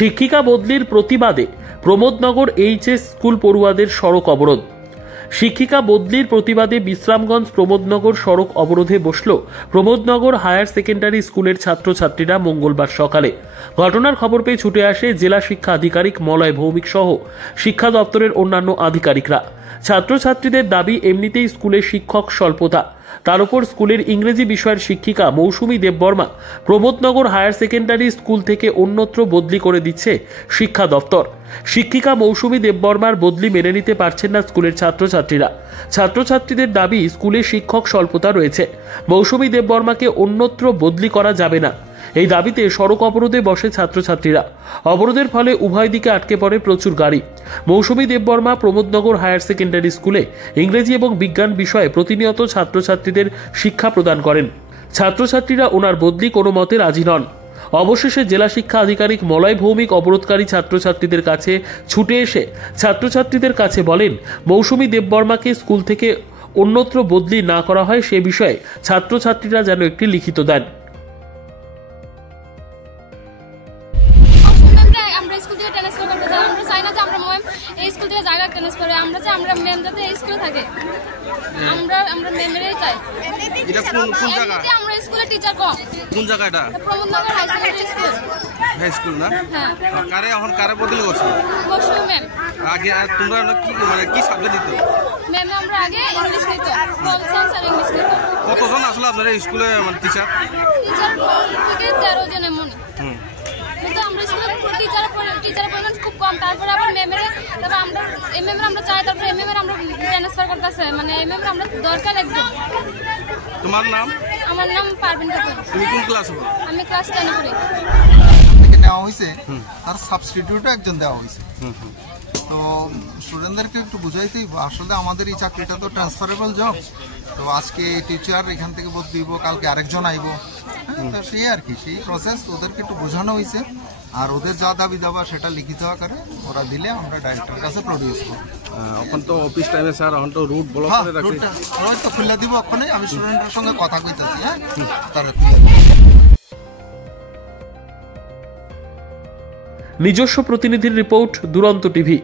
শিক্ষিকা বদলির প্রতিবাদে প্রমোদনগর এইচএস স্কুল পড়ুয়াদের সড়ক অবরোধ। শিক্ষিকা বদলির প্রতিবাদে বিশ্রামগঞ্জ প্রমোদনগর সড়ক অবরোধে বসল প্রমোদনগর হায়ার সেকেন্ডারি স্কুলের ছাত্রছাত্রীরা মঙ্গলবার সকালে। ঘটনার খবর পেয়ে ছুটে আসে জেলা শিক্ষা আধিকারিক মলয় ভৌমিক সহ শিক্ষা দপ্তরের অন্যান্য আধিকারিকরা। ছাত্রছাত্রীদের দাবি, এমনিতেই স্কুলের শিক্ষক স্বল্পতা, তার উপর স্কুলের ইংরেজি বিষয়ের শিক্ষিকা Mousumi Debbarma Pramodnagar higher secondary school থেকে অন্যত্র বদলি করে দিচ্ছে শিক্ষা দপ্তর। শিক্ষিকা মৌসুমী দেববর্মার বদলি মেনে নিতে পারছেন না স্কুলের ছাত্রছাত্রীরা। ছাত্রছাত্রীদের দাবি, স্কুলে শিক্ষক স্বল্পতা রয়েছে, মৌসুমী দেববর্মাকে অন্যত্র বদলি করা যাবে না। এই দাবিতে সড়ক অবরোধে বসে ছাত্রছাত্রীরা। অবরোধের ফলে উভয় দিকে আটকে পড়ে প্রচুর গাড়ি। মৌসুমী দেববর্মা প্রমোদনগর হায়ার সেকেন্ডারি স্কুলে ইংরেজি এবং বিজ্ঞান বিষয়ে প্রতিনিয়ত ছাত্রছাত্রীদের শিক্ষা প্রদান করেন। ছাত্রছাত্রীরা ওনার বদলি কোনো মতে রাজি নন। অবশেষে জেলা শিক্ষা আধিকারিক মলয় ভৌমিক অবরোধকারী ছাত্রছাত্রীদের কাছে ছুটে এসে ছাত্রছাত্রীদের কাছে বলেন, মৌসুমী দেববর্মাকে স্কুল থেকে অন্যত্র বদলি না করা হয় সে বিষয়ে ছাত্রছাত্রীরা যেন একটি লিখিত দেন। এটা কোন জায়গা? আমরা স্কুলে টিচার কম। কোন জায়গা এটা? Pramodnagar high secondary school. High school না? হ্যাঁ। কারে বদলি করছো? মৌসুমী ম্যাম। আগে তোমরা কি সাবজেক্ট দিত? ম্যাম আমরা আগে ইংলিশ নিত, হোম সায়েন্স আর ইংলিশ নিত। কতজন আসলে আপনারা স্কুলে টিচার? টিচার থেকে 13 জন এমন। কিন্তু আমরা স্কুলে টিচার পরিমাণ খুব কম। তারপরে আবার আমরা চাই, তারপরে এমএম আমরা ট্রান্সফার করতেছে, মানে এমএম আমরা দরকার একদম। তোমার নাম? আমার নাম পারভিন খাতুন। তুমি কোন ক্লাসে পড়ো? আমি ক্লাস 10 এ পড়ি। থেকে নেওয়া হয়েছে, তার সাবস্টিটিউটও একজন দেওয়া হয়েছে। তো স্টুডেন্টদেরকে একটু বুঝাইতেই, আসলে আমাদের এই চাকরিটা তো ট্রান্সফারেবল জব। তো আজকে টিচার এখান থেকে বদলি দিব, কালকে আরেকজন আইব, তো সেই আর কি, সেই প্রসেস ওদেরকে একটু বোঝানো হয়েছে। আর ওদের যা দাবি দাবা সেটা লিখিত আকারে ওরা দিলে আমরা ডাইরেক্টরের কাছে প্রডিউস করব। এখন তো অফিস টাইমে স্যার, এখন তো রুট ব্লক করে রাখছে। ওই তো খুলে দিব ওখানে, আমি স্টুডেন্টের সঙ্গে কথা কইতাছি। হ্যাঁ, তারা নিজস্ব প্রতিনিধির রিপোর্ট, দুরন্ত টিভি।